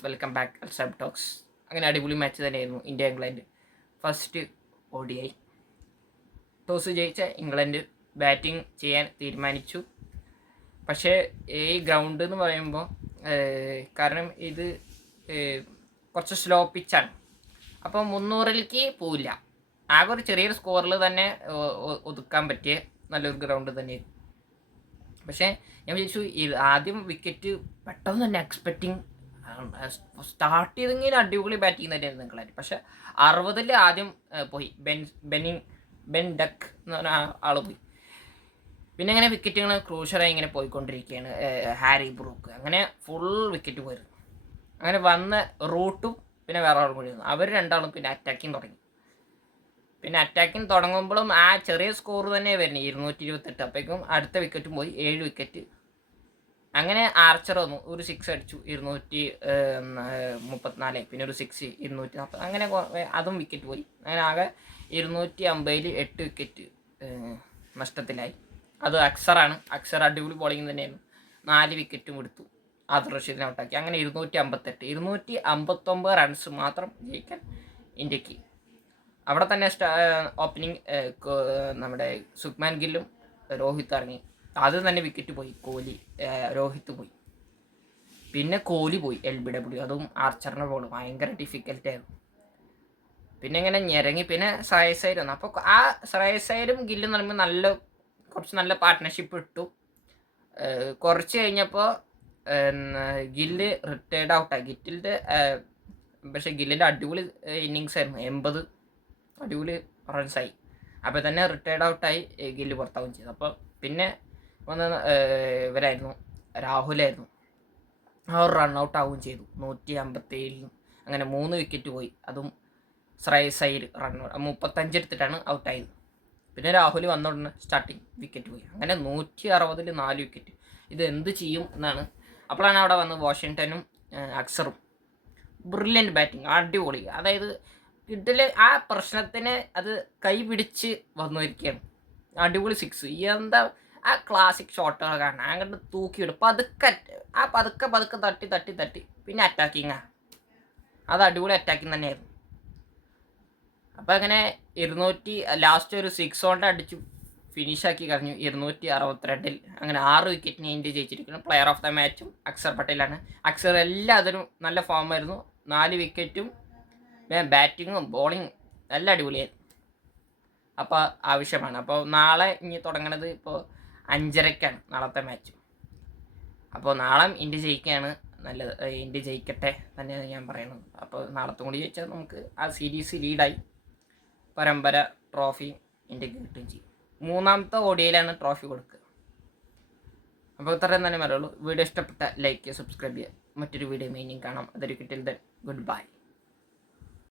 Friends, welcome back അൽസാബ് talks. അങ്ങനെ അടിപൊളി മാച്ച് തന്നെയായിരുന്നു India England. First ODI toss ജയിച്ച ഇംഗ്ലണ്ട് ബാറ്റിംഗ് ചെയ്യാൻ തീരുമാനിച്ചു. പക്ഷേ ഈ ഗ്രൗണ്ട് എന്ന് പറയുമ്പോൾ കാരണം ഇത് കുറച്ച് സ്ലോ പിച്ചാണ്. അപ്പോൾ 300ലേക്ക് പോവില്ല. ആകെ ഒരു ചെറിയൊരു സ്കോറിൽ തന്നെ ഒതുക്കാൻ പറ്റിയ നല്ലൊരു ഗ്രൗണ്ട് തന്നെയായിരുന്നു. പക്ഷേ ഞാൻ വിചാരിച്ചു ആദ്യം വിക്കറ്റ് പെട്ടെന്ന് തന്നെ എക്സ്പെക്റ്റിംഗ് സ്റ്റാർട്ട് ചെയ്തെങ്കിൽ അടിപൊളി ബാറ്റിംഗ് തന്നെയായിരുന്നു ഇംഗ്ലണ്ട്. പക്ഷെ 60 ആദ്യം പോയി ബെൻ ഡക്ക് എന്ന് പറഞ്ഞ ആൾ പോയി. പിന്നെ അങ്ങനെ വിക്കറ്റുകൾ ക്രൂഷ്യറായി ഇങ്ങനെ പോയിക്കൊണ്ടിരിക്കുകയാണ്. ഹാരി ബ്രൂക്ക് അങ്ങനെ ഫുൾ വിക്കറ്റ് പോയിരുന്നു. അങ്ങനെ വന്ന റൂട്ടും പിന്നെ വേറെ ആളും കൂടി അവർ രണ്ടാളും പിന്നെ അറ്റാക്കിങ് തുടങ്ങി. പിന്നെ അറ്റാക്കിങ് തുടങ്ങുമ്പോഴും ആ ചെറിയ സ്കോർ തന്നെ വരുന്നത് 228. അപ്പോഴേക്കും അടുത്ത വിക്കറ്റും പോയി, 7 വിക്കറ്റ്. അങ്ങനെ ആർച്ചർ വന്നു, ഒരു 6 അടിച്ചു, 234. പിന്നെ ഒരു 6, 240. അങ്ങനെ അതും വിക്കറ്റ് പോയി. അങ്ങനെ ആകെ 250-ൽ 8 വിക്കറ്റ് നഷ്ടത്തിലായി. അത് അക്സറാണ്. അക്സർ അടിപൊളി ബോളിംഗ് തന്നെയായിരുന്നു. 4 വിക്കറ്റും എടുത്തു, ആദിൽ റഷീദിനെ ഔട്ടാക്കി. അങ്ങനെ 259 റൺസ് മാത്രം ജയിക്കാൻ ഇന്ത്യക്ക്. അവിടെ തന്നെ ഓപ്പണിംഗ് നമ്മുടെ സുക്മാൻ ഗില്ലും രോഹിത് ഇറങ്ങി. അത് തന്നെ വിക്കറ്റ് പോയി. രോഹിത് പോയി. പിന്നെ കോഹ്ലി പോയി, LBW. അതും ആർച്ചറിൻ്റെ ബോൾ ഭയങ്കര ഡിഫിക്കൽട്ടായിരുന്നു. പിന്നെ ഇങ്ങനെ ഞെരങ്ങി. പിന്നെ ശ്രേയസ് അയ്യർ വന്നു. അപ്പോൾ ആ ശ്രേയസ് അയ്യരും ഗില്ലും എന്ന് പറയുമ്പോൾ കുറച്ച് നല്ല പാർട്ട്ണർഷിപ്പ് ഇട്ടു. കുറച്ച് കഴിഞ്ഞപ്പോൾ ഗില്ല് റിട്ടയർഡ് ഔട്ടായി. പക്ഷേ ഗില്ലിൻ്റെ അടിപൊളി ഇന്നിങ്സ് ആയിരുന്നു. 80 അടിപൊളി റൺസായി. അപ്പോൾ തന്നെ റിട്ടയർഡ് ഔട്ടായി, ഗില്ല് പുറത്താവുകയും ചെയ്തു. അപ്പോൾ പിന്നെ വന്ന് ഇവരായിരുന്നു, രാഹുലായിരുന്നു. ആ ഒരു റൺഔട്ട് ആവുകയും ചെയ്തു 157. അങ്ങനെ 3 വിക്കറ്റ് പോയി. അതും ശ്രേയസ് അയ്യർ 35 എടുത്തിട്ടാണ് ഔട്ടായത്. പിന്നെ രാഹുൽ വന്ന ഉടനെ സ്റ്റാർട്ടിങ് വിക്കറ്റ് പോയി. അങ്ങനെ 160-ൽ 4 വിക്കറ്റ്. ഇത് എന്ത് ചെയ്യും എന്നാണ്. അപ്പോഴാണ് അവിടെ വന്ന് വാഷിങ്ടണും അക്സറും. ബ്രില്യൻറ്റ് ബാറ്റിംഗ്, അടിപൊളി. അതായത് കിഡിലെ ആ പ്രശ്നത്തിന് അത് കൈപിടിച്ച് വന്നിരിക്കുകയാണ്. അടിപൊളി 6. എന്താ ആ ക്ലാസിക് ഷോട്ടുകൾ കാണാൻ അങ്ങോട്ട് തൂക്കിയിടും. പതുക്കെ തട്ടി പിന്നെ അറ്റാക്കിങ്ങാ. അത് അടിപൊളി അറ്റാക്കിങ് തന്നെയായിരുന്നു. അപ്പോൾ അങ്ങനെ 200 ലാസ്റ്റ് ഒരു 6 കൊണ്ട് അടിച്ചു ഫിനിഷാക്കി കഴിഞ്ഞു. 262-ൽ അങ്ങനെ 6 വിക്കറ്റിന് ഇന്ത്യ ജയിച്ചിരിക്കുന്നു. പ്ലെയർ ഓഫ് ദ മാച്ചും അക്സർ പട്ടേലാണ്. അക്സർ എല്ലാത്തിനും നല്ല ഫോമായിരുന്നു. 4 വിക്കറ്റും ബാറ്റിങ്ങും ബോളിങ്ങും എല്ലാം അടിപൊളിയായിരുന്നു. അപ്പോൾ ആവശ്യമാണ്. അപ്പോൾ നാളെ ഇനി തുടങ്ങണത് ഇപ്പോൾ 5:30-ക്കാണ് നാളത്തെ മാച്ച്. അപ്പോൾ നാളെ ഇന്ത്യ ജയിക്കുകയാണ് നല്ലത്. ഇന്ത്യ ജയിക്കട്ടെ തന്നെയാണ് ഞാൻ പറയുന്നത്. അപ്പോൾ നാളത്തും കൂടി ജയിച്ചാൽ നമുക്ക് ആ സീരീസ് ലീഡായി പരമ്പര ട്രോഫി ഇന്ത്യക്ക് കിട്ടുകയും ചെയ്യും. 3ാമത്തെ ODIയിലാണ് ട്രോഫി കൊടുക്കുക. അപ്പോൾ ഇത്രയും തന്നെ പറയുള്ളൂ. വീഡിയോ ഇഷ്ടപ്പെട്ട ലൈക്ക് ചെയ്യുക, സബ്സ്ക്രൈബ് ചെയ്യുക. മറ്റൊരു വീഡിയോ മെയിനിങ് കാണാം. അതൊരു കിട്ടിൽ ദെൻ ഗുഡ് ബൈ.